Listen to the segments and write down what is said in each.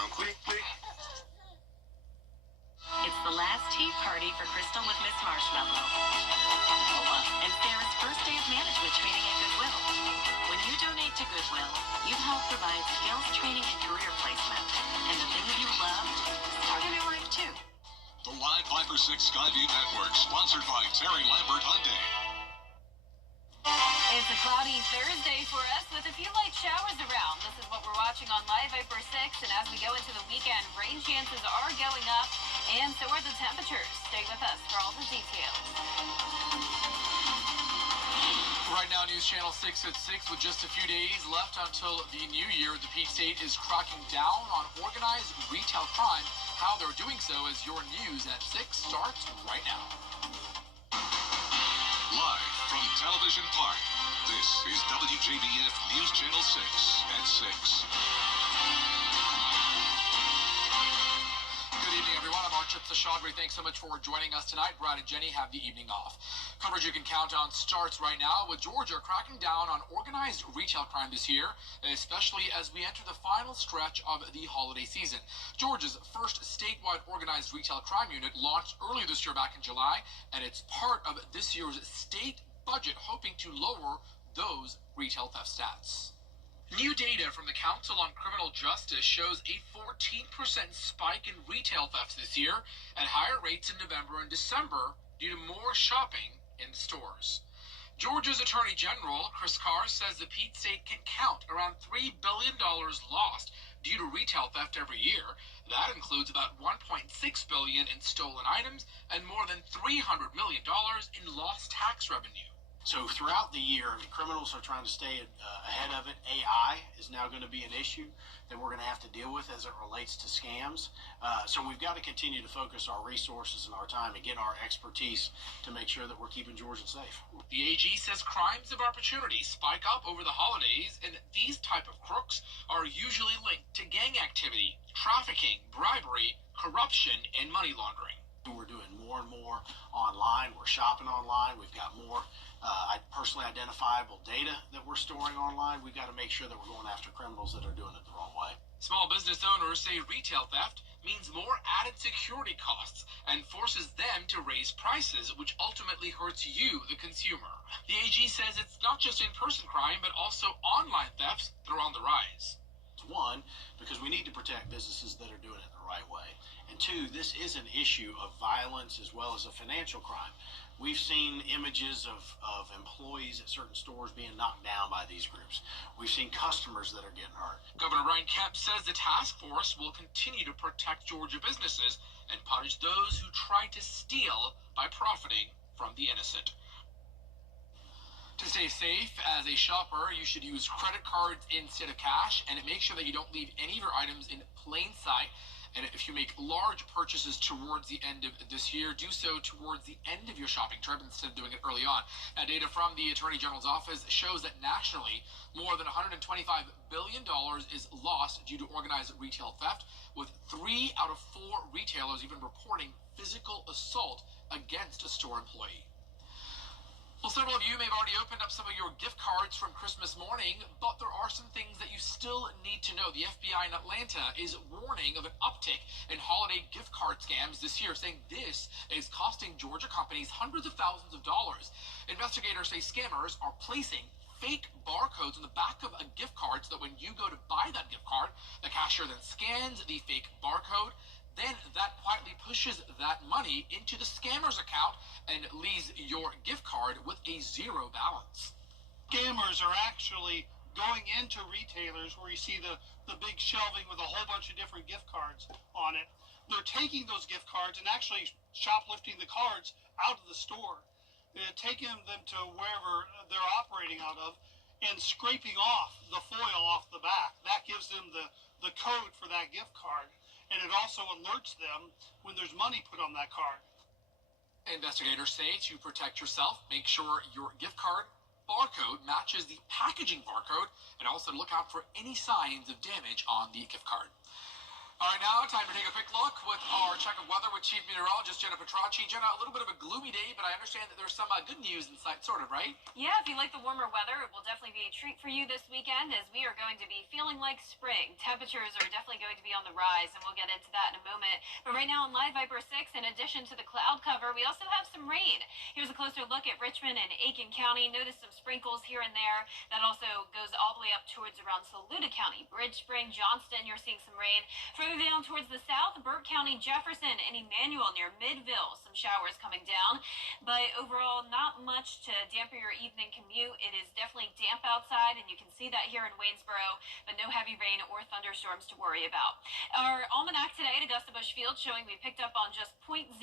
down quick, quick. It's the last tea party for Crystal with Miss Marshmallow. And Sarah's first day of management training at Goodwill. When you donate to Goodwill, you help provide skills training and career placement. And the things you loved start a new life too. The Live 5 for 6 Skyview Network, sponsored by Terry Lambert Hyundai. It's a cloudy Thursday for us with a few light showers around. This is what we're watching on Live 5 for 6. And as we go into the weekend, rain chances are going up, and so are the temperatures. Stay with us for all the details. Right now, News Channel 6 at 6 with just a few days left until the new year. The Peach State is cracking down on organized retail crime. How they're doing so as your news at 6 starts right now. Live from Television Park, this is WJBF News Channel 6 at 6. Good evening, everyone. I'm Archip Sashadri. Thanks so much for joining us tonight. Brad and Jenny have the evening off. Coverage you can count on starts right now with Georgia cracking down on organized retail crime this year, especially as we enter the final stretch of the holiday season. Georgia's first statewide organized retail crime unit launched earlier this year back in July, and it's part of this year's state budget hoping to lower those retail theft stats. New data from the Council on Criminal Justice shows a 14% spike in retail thefts this year at higher rates in November and December due to more shopping in stores. Georgia's Attorney General, Chris Carr, says the Peach State can count around $3 billion lost due to retail theft every year. That includes about $1.6 billion in stolen items and more than $300 million in lost tax revenue. So throughout the year, criminals are trying to stay ahead of it. AI is now going to be an issue that we're going to have to deal with as it relates to scams. So we've got to continue to focus our resources and our time and get our expertise to make sure that we're keeping Georgia safe. The AG says crimes of opportunity spike up over the holidays, and these type of crooks are usually linked to gang activity, trafficking, bribery, corruption, and money laundering. We're doing more and more online. We're shopping online. We've got more personally identifiable data that we're storing online. We've got to make sure that we're going after criminals that are doing it the wrong way. Small business owners say retail theft means more added security costs and forces them to raise prices, which ultimately hurts you, the consumer. The AG says it's not just in-person crime, but also online thefts that are on the rise. One, because we need to protect businesses that are doing it the right way. And two, this is an issue of violence as well as a financial crime. We've seen images of employees at certain stores being knocked down by these groups. We've seen customers that are getting hurt. Governor Ryan Kemp says the task force will continue to protect Georgia businesses and punish those who try to steal by profiting from the innocent. To stay safe as a shopper, you should use credit cards instead of cash, and make sure that you don't leave any of your items in plain sight. And if you make large purchases towards the end of this year, do so towards the end of your shopping trip instead of doing it early on. Now, data from the Attorney General's office shows that nationally, more than $125 billion is lost due to organized retail theft, with 3 out of 4 retailers even reporting physical assault against a store employee. Well, several of you may have already opened up some of your gift cards from Christmas morning, but there are some things that you still need to know. The FBI in Atlanta is warning of an uptick in holiday gift card scams this year, saying this is costing Georgia companies hundreds of thousands of dollars. Investigators say scammers are placing fake barcodes on the back of a gift card so that when you go to buy that gift card, the cashier then scans the fake barcode. Then that quietly pushes that money into the scammer's account and leaves your gift card with a zero balance. Scammers are actually going into retailers where you see the big shelving with a whole bunch of different gift cards on it. They're taking those gift cards and actually shoplifting the cards out of the store. They're taking them to wherever they're operating out of and scraping off the foil off the back. That gives them the code for that gift card. And it also alerts them when there's money put on that card. Investigators say to protect yourself, make sure your gift card barcode matches the packaging barcode, and also look out for any signs of damage on the gift card. All right, now time to take a quick look with our check of weather with Chief Meteorologist Jenna Petracci. Jenna, a little bit of a gloomy day, but I understand that there's some good news in sight, sort of, right? Yeah, if you like the warmer weather, it will definitely be a treat for you this weekend as we are going to be feeling like spring. Temperatures are definitely going to be on the rise, and we'll get into that in a moment. But right now on Live Viper 6, in addition to the cloud cover, we also have some rain. Here's a closer look at Richmond and Aiken County. Notice some sprinkles here and there. That also goes all the way up towards around Saluda County. Bridge Spring, Johnston, you're seeing some rain. Further down towards the south, Burke County, Jefferson, and Emmanuel near Midville, some showers coming down. But overall, not much to dampen your evening commute. It is definitely damp outside, and you can see that here in Waynesboro, but no heavy rain or thunderstorms to worry about. Our almanac today at Augusta Busch Field showing we picked up on just 0.02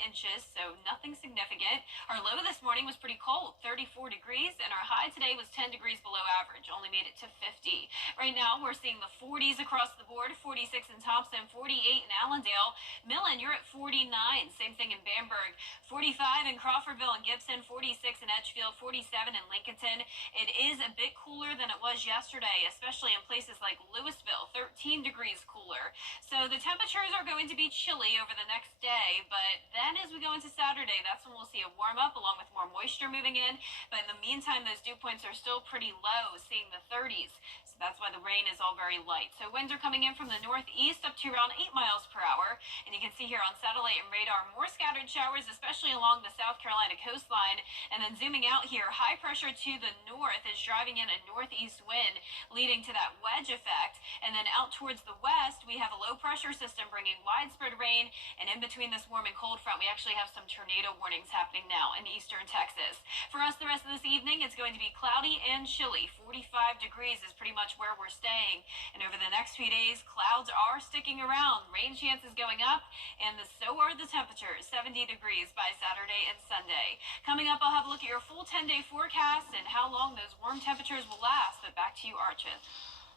inches, so nothing significant. Our low this morning was pretty cold, 34 degrees, and our high today was 10 degrees below average, only made it to 50. Right now, we're seeing the 40s across the board, 46 in Thompson, 48 in Allendale. Millen, you're at 49. Same thing in Bamberg. 45 in Crawfordville and Gibson, 46 in Edgefield, 47 in Lincolnton. It is a bit cooler than it was yesterday, especially in places like Louisville, 13 degrees cooler. So the temperatures are going to be chilly over the next day, but then as we go into Saturday, that's when we'll see a warm up along with more moisture moving in. But in the meantime, those dew points are still pretty low, seeing the 30s. So that's why the rain is all very light. So winds are coming in from the northeast up to around 8 miles per hour. And you can see here on satellite and radar more scattered showers, especially along the South Carolina coastline. And then zooming out here, high pressure to the north is driving in a northeast wind, leading to that wedge effect. And then out towards the west, we have a low pressure system bringing widespread rain. And in between this warm and cold front, we actually have some tornado warnings happening now in eastern Texas. For us, the rest of this evening, it's going to be cloudy and chilly. 45 degrees is pretty much where we're staying. And over the next few days, clouds are sticking around. Rain chances going up, and so are the temperatures. 70 degrees by Saturday and Sunday. Coming up, I'll have a look at your full 10-day forecast and how long those warm temperatures will last. But back to you, Archie.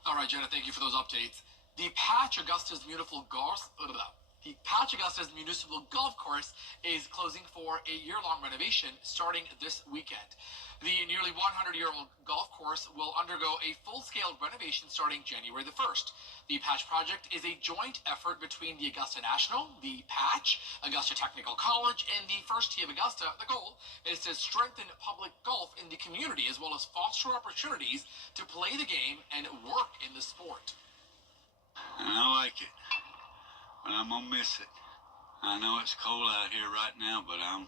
All right, Jenna, thank you for those updates. The Patch Augusta's Municipal Golf Course is closing for a year-long renovation starting this weekend. The nearly 100-year-old golf course will undergo a full-scale renovation starting January the 1st. The Patch project is a joint effort between the Augusta National, the Patch, Augusta Technical College, and the First Tee of Augusta. The goal is to strengthen public golf in the community as well as foster opportunities to play the game and work in the sport. I like it, but I'm gonna miss it. I know it's cold out here right now, but I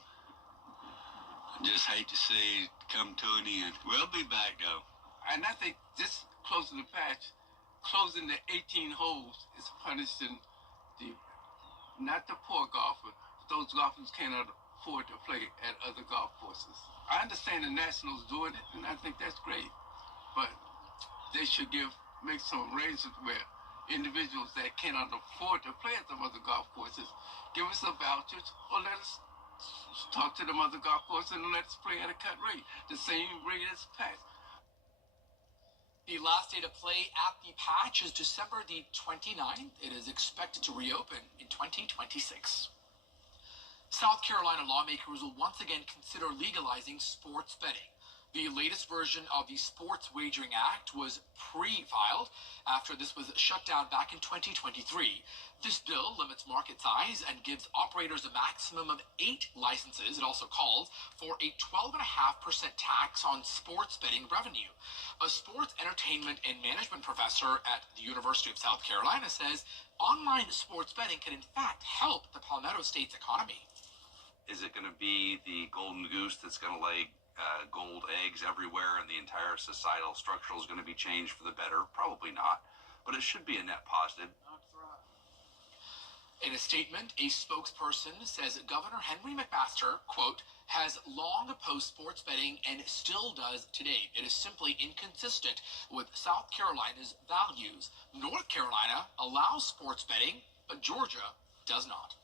just hate to see it come to an end. We'll be back though. And I think this closing the patch, closing the 18 holes is punishing not the poor golfer, but those golfers cannot afford to play at other golf courses. I understand the Nationals doing it, and I think that's great. But they should make some arrangements where individuals that cannot afford to play at some other golf courses give us some vouchers or let us talk to them other golf courses and let us play at a cut rate, the same rate as Patch. The last day to play at the Patch is December the 29th. It is expected to reopen in 2026. South Carolina lawmakers will once again consider legalizing sports betting. The latest version of the Sports Wagering Act was pre-filed after this was shut down back in 2023. This bill limits market size and gives operators a maximum of 8 licenses. It also calls for a 12.5% tax on sports betting revenue. A sports entertainment and management professor at the University of South Carolina says online sports betting can in fact help the Palmetto State's economy. Is it going to be the golden goose that's going to lay gold eggs everywhere and the entire societal structure is going to be changed for the better? Probably not, but it should be a net positive. In a statement, a spokesperson says Governor Henry McMaster, quote, has long opposed sports betting and still does today. It is simply inconsistent with South Carolina's values. North Carolina allows sports betting, but Georgia does not.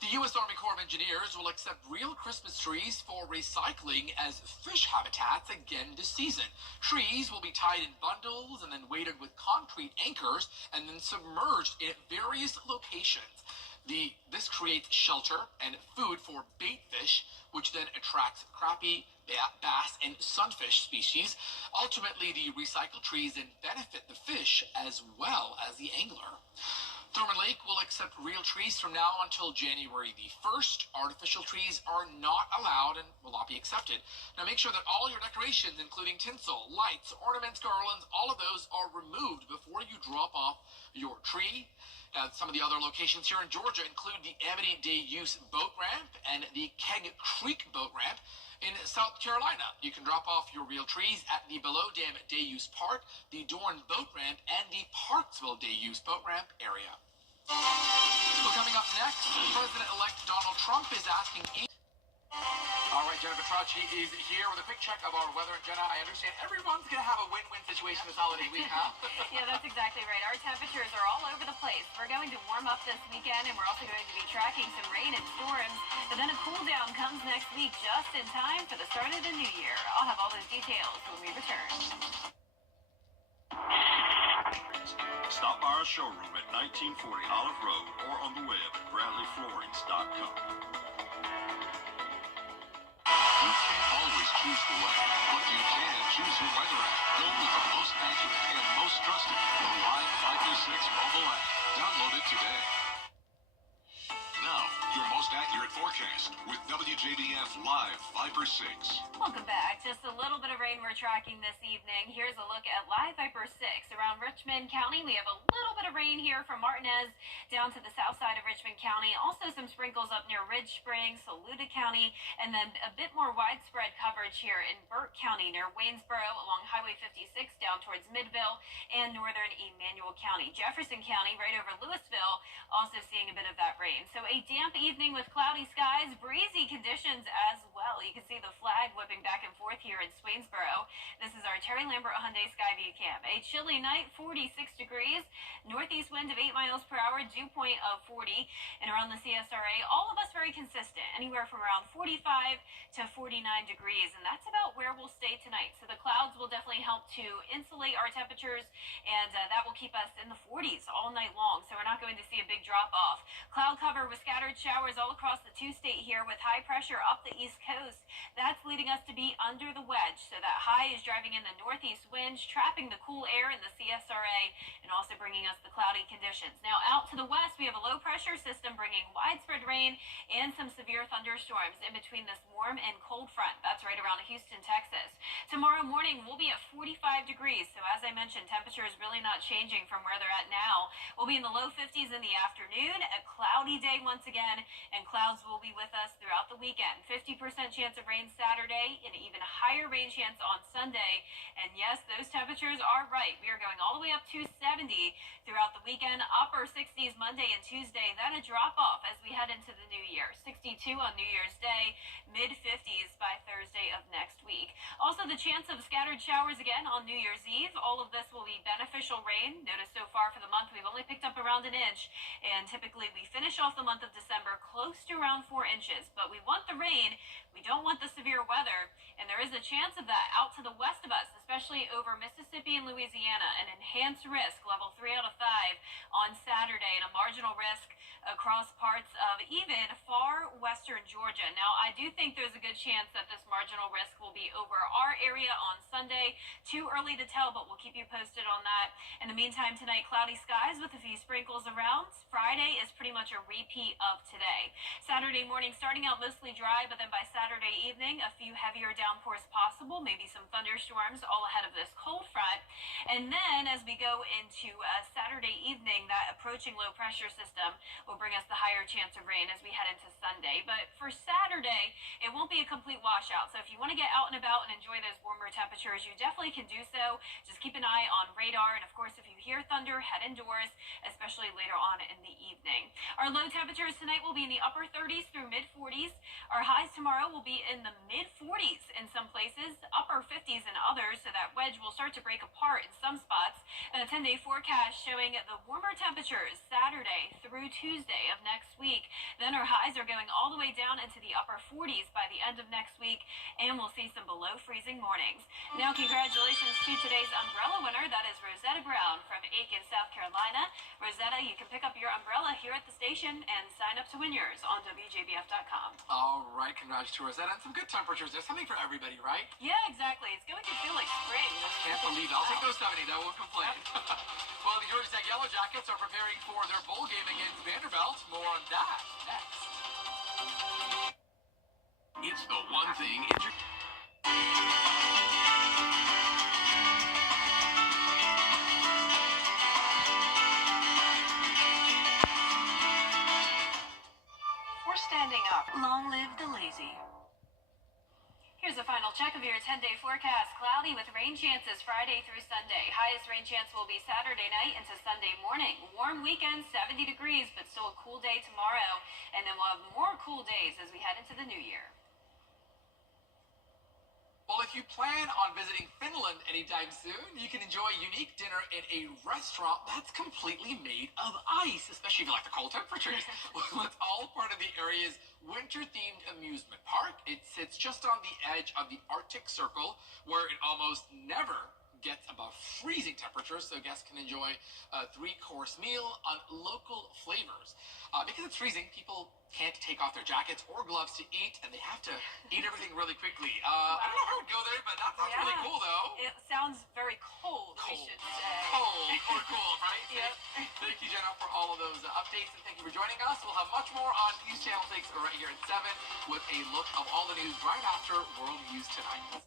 The U.S. Army Corps of Engineers will accept real Christmas trees for recycling as fish habitats again this season. Trees will be tied in bundles and then weighted with concrete anchors and then submerged in various locations. This creates shelter and food for bait fish, which then attracts crappie, bass, and sunfish species. Ultimately, the recycled trees then benefit the fish as well as the angler. Thurman Lake will accept real trees from now until January the 1st. Artificial trees are not allowed and will not be accepted. Now make sure that all your decorations, including tinsel, lights, ornaments, garlands, all of those are removed before you drop off your tree. Some of the other locations here in Georgia include the Amity Day Use Boat Ramp and the Keg Creek Boat Ramp. In South Carolina, you can drop off your real trees at the Below Dam Day Use Park, the Dorn Boat Ramp, and the Parksville Day Use Boat Ramp area. Well, coming up next, President-elect Donald Trump is asking... All right, Jenna Petracci is here with a quick check of our weather. And Jenna, I understand everyone's going to have a win-win situation this holiday week, huh? Yeah, that's exactly right. Our temperatures are all over the place. We're going to warm up this weekend, and we're also going to be tracking some rain and storms. But then a cool down comes next week just in time for the start of the new year. I'll have all those details when we return. Stop by our showroom at 1940 Olive Road or on the web at BradleyFloorings.com. You can't always choose the weather, but you can choose your weather app. Go with the most accurate and most trusted, the Live 536 mobile app. Download it today. Now, your most accurate forecast with WJBF Live 536. Welcome back. Just a little bit of rain we're tracking this evening. Here's a look at Live Viper 6 around Richmond County. We have a little bit of rain here from Martinez down to the south side of Richmond County. Also some sprinkles up near Ridge Springs, Saluda County, and then a bit more widespread coverage here in Burke County near Waynesboro along Highway 56 down towards Midville and northern Emmanuel County. Jefferson County right over Louisville also seeing a bit of that rain. So a damp evening with cloudy skies, breezy conditions as well. You can see the flag whipping back and forth here in Swainsboro. This is our Terry Lambert Hyundai Skyview Cam. A chilly night, 46 degrees, northeast wind of 8 miles per hour, dew point of 40, and around the CSRA, all of us very consistent, anywhere from around 45 to 49 degrees, and that's about where we'll stay tonight. So the clouds will definitely help to insulate our temperatures, and that will keep us in the 40s all night long, so we're not going to see a big drop off. Cloud cover with scattered showers all across the two-state here with high pressure up the east coast. That's leading us to be under the wedge, so that high is driving in the northeast winds, trapping the cool air in the CSRA, and also bringing us the cloudy conditions. Now out to the west, we have a low pressure system bringing widespread rain and some severe thunderstorms in between this warm and cold front. That's right around Houston, Texas. Tomorrow morning, we'll be at 45 degrees, so as I mentioned, temperature is really not changing from where they're at now. We'll be in the low 50s in the afternoon, a cloudy day once again, and clouds will be with us throughout the weekend. 50% chance of rain Saturday, and even higher rain chance on Sunday. And yes, those temperatures are right. We are going all the way up to 70 throughout the weekend, upper 60s Monday and Tuesday, then a drop off as we head into the new year. 62 on New Year's Day, mid-50s by Thursday of next week. Also, the chance of scattered showers again on New Year's Eve. All of this will be beneficial rain. Notice so far for the month, we've only picked up around an inch, and typically we finish off the month of December close to around 4 inches. But we want the rain. We don't want the severe weather, and there is a chance of that out to the west of us, especially over Mississippi and Louisiana. An enhanced risk, level 3 out of 5 on Saturday, and a marginal risk across parts of even far western Georgia. Now, I do think there's a good chance that this marginal risk will be over our area on Sunday. Too early to tell, but we'll keep you posted on that. In the meantime, tonight, cloudy skies with a few sprinkles around. Friday is pretty much a repeat of today. Saturday morning starting out mostly dry, but then by Saturday evening, a few heavier downpours possible, maybe some thunderstorms all ahead of this cold front. And then as we go into Saturday evening, that approaching low pressure system will bring us the higher chance of rain as we head into Sunday. But for Saturday, it won't be a complete washout. So if you want to get out and about and enjoy those warmer temperatures, you definitely can do so. Just keep an eye on radar. And of course, if you hear thunder, head indoors, especially later on in the evening. Our low temperatures tonight will be in the upper 30s through mid 40s. Our highs tomorrow will be in the mid 40s in some places, upper 50s in others. So that wedge will start to break apart in some spots. A 10-day forecast showing the warmer temperatures Saturday through Tuesday of next week. Then our highs are going all the way down into the upper 40s by the end of next week, and we'll see some below freezing mornings. Now, congratulations to today's umbrella winner. That is Rosetta Brown from Aiken, South Carolina. Rosetta, you can pick up your umbrella here at the station and sign up to win yours on WJBF.com. All right, congrats to us. And some good temperatures. There's something for everybody, right? Yeah, exactly. It's going to feel like spring. Can't believe it. I'll take those 70. I won't complain. Well, the Georgia Tech Yellow Jackets are preparing for their bowl game against Vanderbilt. More on that next. It's the one thing We're standing up. Long live the lazy. Here's a final check of your 10-day forecast. Cloudy with rain chances Friday through Sunday. Highest rain chance will be Saturday night into Sunday morning. Warm weekend, 70 degrees, but still a cool day tomorrow. And then we'll have more cool days as we head into the new year. Well, if you plan on visiting Finland anytime soon, you can enjoy a unique dinner in a restaurant that's completely made of ice, especially if you like the cold temperatures. Well, it's all part of the area's winter-themed amusement park. It sits just on the edge of the Arctic Circle, where it almost never gets above freezing temperatures, so guests can enjoy a 3-course meal on local flavors. Because it's freezing, people can't take off their jackets or gloves to eat, and they have to eat everything really quickly. I don't know how I would go there, but that sounds really cool, though. It sounds very cold, we should say. Cold or cool, right? Yep. Thank you, Jenna, for all of those updates, and thank you for joining us. We'll have much more on News Channel 6 right here at 7 with a look of all the news right after World News Tonight.